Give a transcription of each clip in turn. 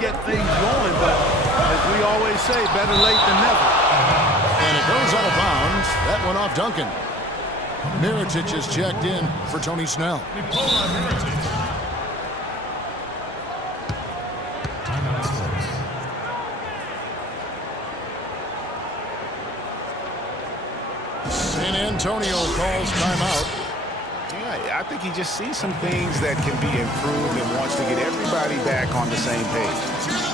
get things going, but as we always say, better late than never. And it goes out of bounds. That one off Duncan. Mirotic is checked in for Tony Snell. San Antonio calls timeout. Yeah, I think he just sees some things that can be improved and wants to get everybody back on the same page.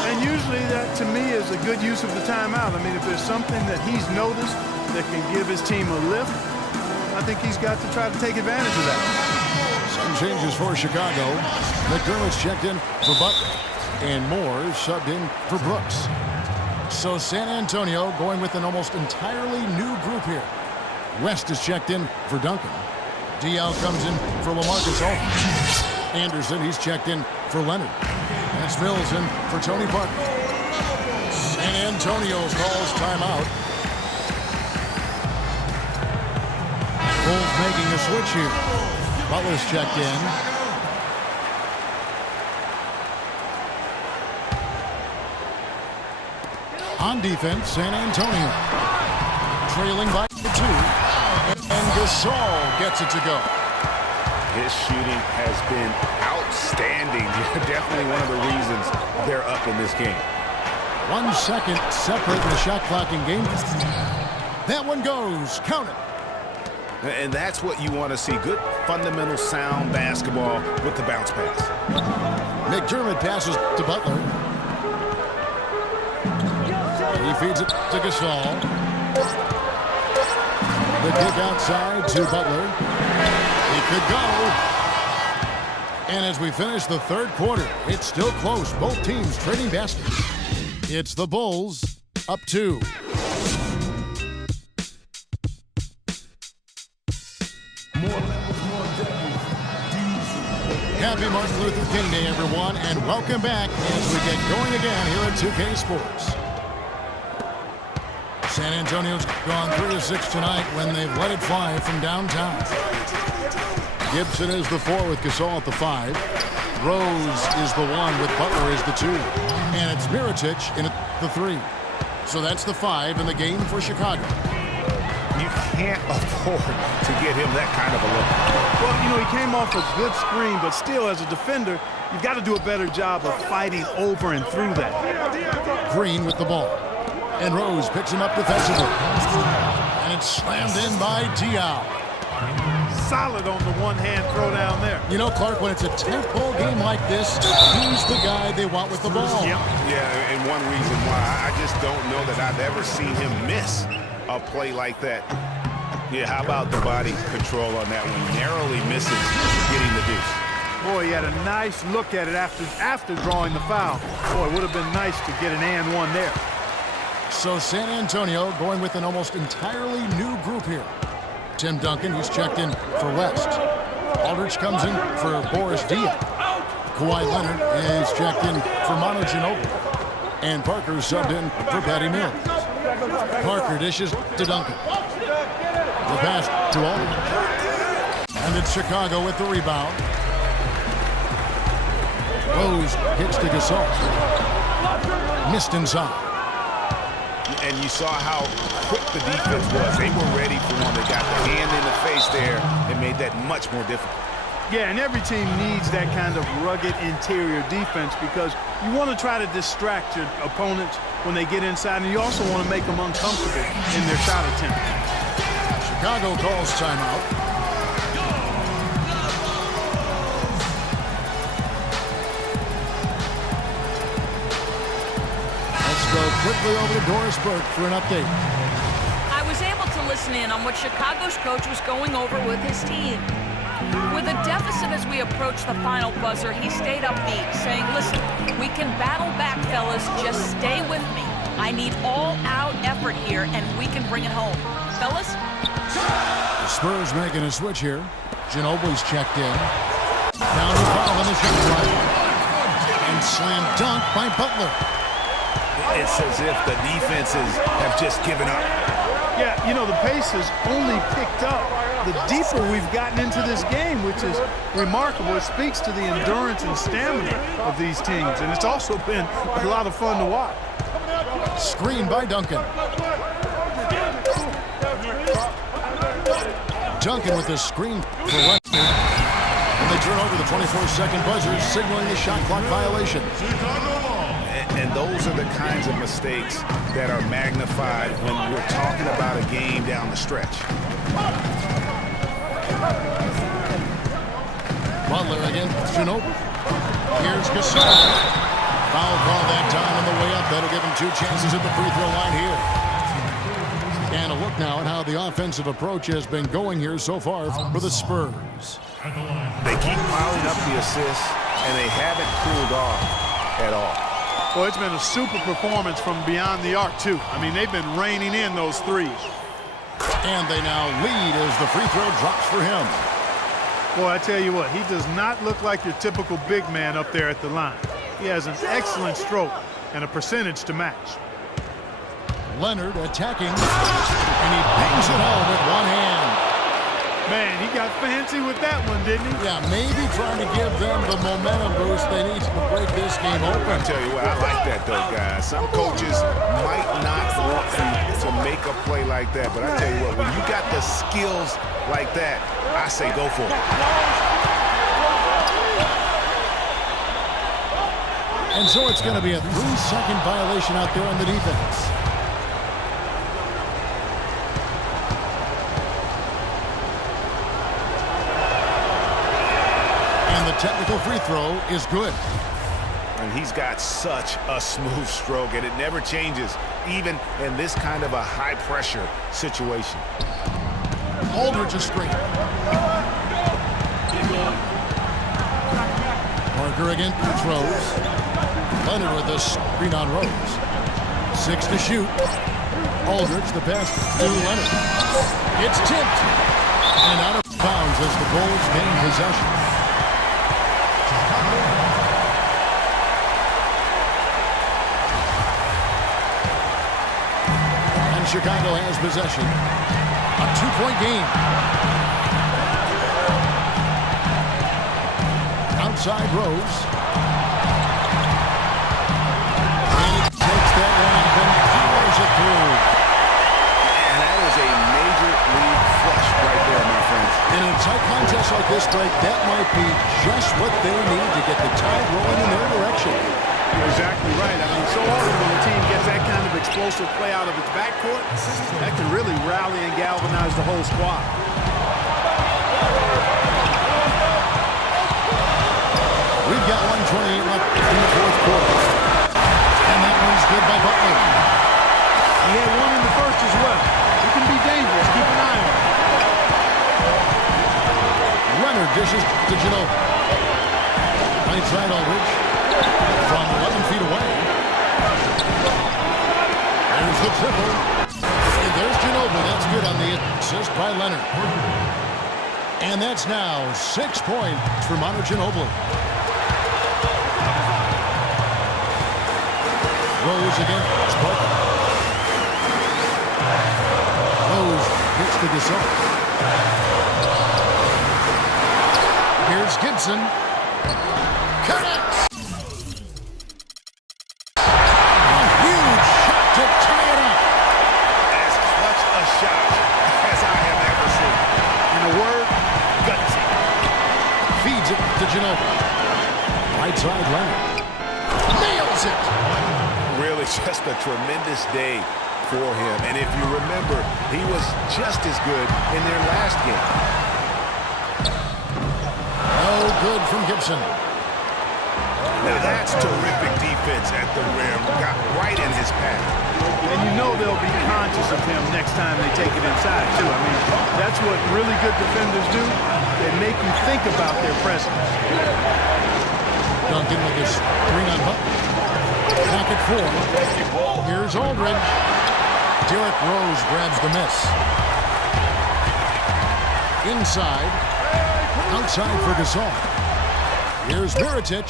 And usually that, to me, is a good use of the timeout. I mean, if there's something that he's noticed that can give his team a lift, I think he's got to try to take advantage of that. Some changes for Chicago. McDermott's checked in for Butler. And Moore subbed in for Brooks. So San Antonio going with an almost entirely new group here. West is checked in for Duncan. Dial comes in for LaMarcus Aldridge. Anderson, he's checked in for Leonard. That's Mills in for Tony Parker. San Antonio calls timeout. Bulls making a switch here. Butler's checked in. On defense, San Antonio. Trailing by 2. And Gasol gets it to go. His shooting has been outstanding. Definitely one of the reasons they're up in this game. 1 second separating the shot clock in game. That one goes. Count it. And that's what you want to see. Good, fundamental, sound basketball with the bounce pass. McDermott passes to Butler. He feeds it to Gasol. The kick outside to Butler. He could go. And as we finish the third quarter, it's still close. Both teams trading baskets. It's the Bulls up 2. Happy Martin Luther King Day, everyone, and welcome back as we get going again here at 2K Sports. San Antonio's gone 3 of 6 tonight when they've let it fly from downtown. Gibson is the 4 with Gasol at the 5. Rose is the 1 with Butler as the 2. And it's Mirotic in at the 3. So that's the 5 in the game for Chicago. You can't afford to get him that kind of a look. Well, you know, he came off a good screen, but still, as a defender, you've got to do a better job of fighting over and through that. Green with the ball. And Rose picks him up defensively. And it's slammed in by Dial. Solid on the one-hand throw down there. You know, Clark, when it's a tight ball game like this, he's the guy they want with the ball. Yep. Yeah, and one reason why I just don't know that I've ever seen him miss a play like that. Yeah, how about the body control on that one? Narrowly misses getting the deuce. Boy, he had a nice look at it after drawing the foul. Boy, it would have been nice to get an and one there. So San Antonio going with an almost entirely new group here. Tim Duncan, he's checked in for West. Aldridge comes in for Boris Diaw. Kawhi Leonard is checked in for Manu Ginobili. And Parker subbed in for Patty Mills. Parker dishes to Duncan. The pass to Aldridge. And it's Chicago with the rebound. Rose hits to Gasol. Missed inside. And you saw how quick the defense was. They were ready for one. They got the hand in the face there and made that much more difficult. Yeah, and every team needs that kind of rugged interior defense because you want to try to distract your opponents when they get inside, and you also want to make them uncomfortable in their shot attempt. Chicago calls timeout. Go quickly over to Doris Burke for an update. I was able to listen in on what Chicago's coach was going over with his team. With a deficit as we approach the final buzzer, he stayed upbeat, saying, listen, we can battle back, fellas. Just stay with me. I need all-out effort here, and we can bring it home. Fellas? The Spurs making a switch here. Ginobili's checked in. Down the foul on the shot clock. And slam dunk by Butler. It's as if the defenses have just given up. Yeah, you know, the pace has only picked up the deeper we've gotten into this game, which is remarkable. It speaks to the endurance and stamina of these teams, and it's also been a lot of fun to watch. Screen by Duncan. Duncan with the screen for Western. And they turn over the 24-second buzzer, signaling the shot clock violation. And those are the kinds of mistakes that are magnified when we're talking about a game down the stretch. Butler against Ginobili. Here's Gasol. Foul call that time on the way up. That'll give him 2 chances at the free throw line here. And a look now at how the offensive approach has been going here so far for the Spurs. They keep piling up the assists, and they haven't cooled off at all. Well, it's been a super performance from beyond the arc, too. I mean, they've been raining in those threes. And they now lead as the free throw drops for him. Boy, I tell you what, he does not look like your typical big man up there at the line. He has an excellent stroke and a percentage to match. Leonard attacking, and he bangs it home with one hand. Man, he got fancy with that one, didn't he? Yeah, maybe trying to give them the momentum boost they need to break this game open. I tell you what, I like that, though, guys. Some coaches might not want to make a play like that, but I tell you what, when you got the skills like that, I say go for it. And so it's going to be a 3-second violation out there on the defense. And the technical free throw is good. And he's got such a smooth stroke, and it never changes, even in this kind of a high-pressure situation. Aldridge is screen. Parker again throws. Leonard with a screen on Rose. 6 to shoot. Aldridge the pass to Leonard. It's tipped. And out of bounds as the Bulls gain possession. And Chicago has possession. A 2-point game. Outside Rose. And he takes that one up and powers it through. And that is a major league flush right there, my friends. In a tight contest like this, Greg, that might be just what they need to get the tide rolling in their direction. You're exactly right. I mean, so often when a team gets that kind of explosive play out of its backcourt, that can really rally and galvanize the whole squad. We've got 1:28 left in the fourth quarter. And that one's good by Butler. He had one in the first as well. He can be dangerous. Keep an eye on him. Leonard dishes to Ginobili. Right side Aldridge. From 11 feet away. There's the triple. And there's Ginobili. That's good on the assist by Leonard. And that's now 6 points for Manu Ginobili. Rose again. Spark. Rose hits the Gasol. Here's Gibson. Connects. A huge shot to tie it up. As clutch a shot as I have ever seen. In a word, gutsy. Feeds it to Ginobili. Right side Leonard. Nails it. Really just a tremendous day for him. And if you remember, he was just as good in their last game. No good from Gibson. Now that's terrific defense at the rim. Got right in his path. And you know they'll be conscious of him next time they take it inside, too. I mean, that's what really good defenders do. They make you think about their presence. Duncan with his screen on Butler. Pocket 4. Here's Aldridge. Derrick Rose grabs the miss. Inside. Outside for Gasol. Here's Mirotic.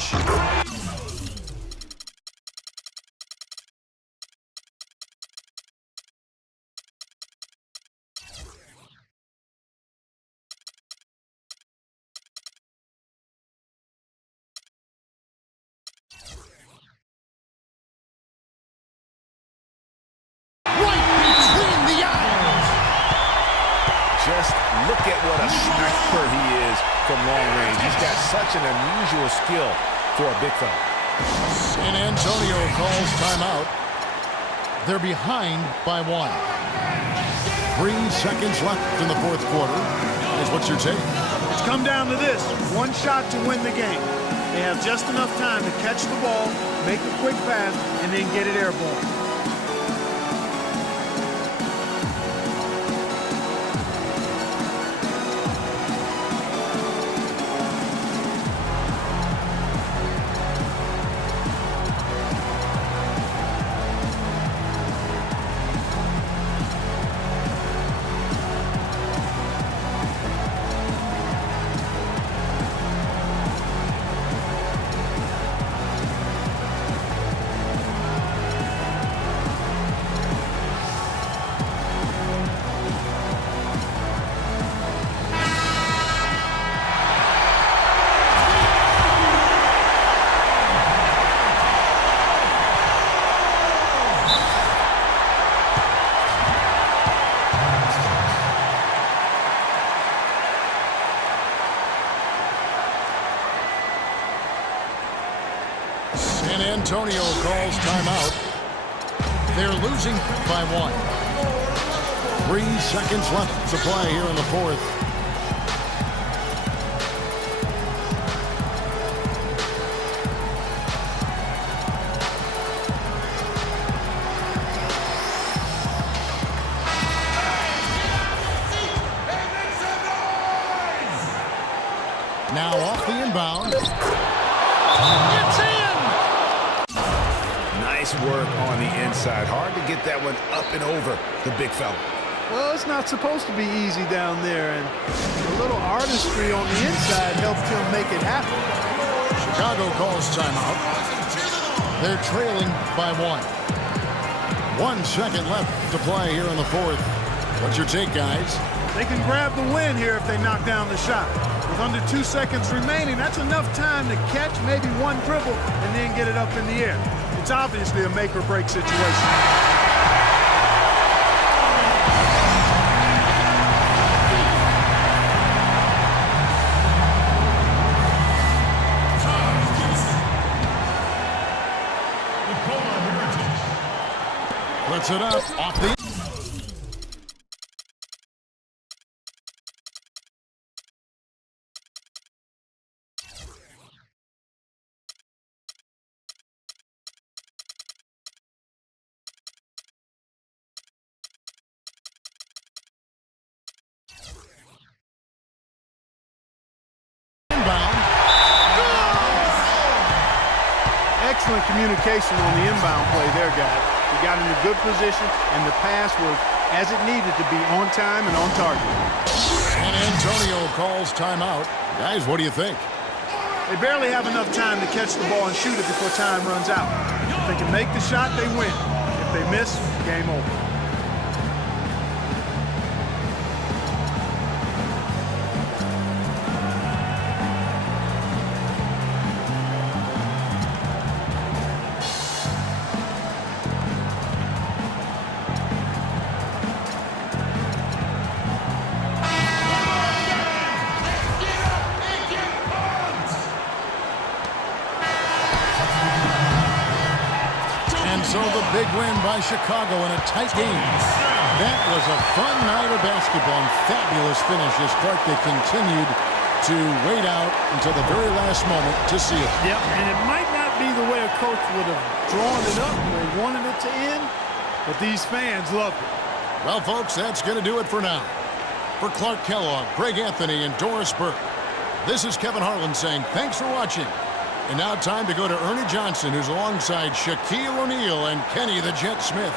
what a sniper he is from long range. He's got such an unusual skill for a big fella. San Antonio calls timeout. They're behind by 1. 3 seconds left in the fourth quarter. Here's what's your take? It's come down to this. One shot to win the game. They have just enough time to catch the ball, make a quick pass, and then get it airborne. San Antonio calls timeout. They're losing by 1. 3 seconds left to play here in the fourth. Now off the inbound. It's in! Nice work on the inside. Hard to get that one up and over the big fella. Well, it's not supposed to be easy down there, and a little artistry on the inside helped him make it happen. Chicago calls timeout. They're trailing by 1. 1 second left to play here in the fourth. What's your take, guys? They can grab the win here if they knock down the shot. With under 2 seconds remaining, that's enough time to catch maybe one dribble and then get it up in the air. It's obviously a make-or-break situation. Puts it up off the... Excellent communication on the inbound play there, guys. He got in a good position, and the pass was as it needed to be, on time and on target. San Antonio calls timeout. Guys, what do you think? They barely have enough time to catch the ball and shoot it before time runs out. If they can make the shot, they win. If they miss, game over. So the big win by Chicago in a tight game. That was a fun night of basketball and fabulous finish as Clark, they continued to wait out until the very last moment to see it. Yep, and it might not be the way a coach would have drawn it up or wanted it to end, but these fans loved it. Well, folks, that's going to do it for now. For Clark Kellogg, Greg Anthony, and Doris Burke, this is Kevin Harlan saying thanks for watching. And now time to go to Ernie Johnson, who's alongside Shaquille O'Neal and Kenny the Jet Smith.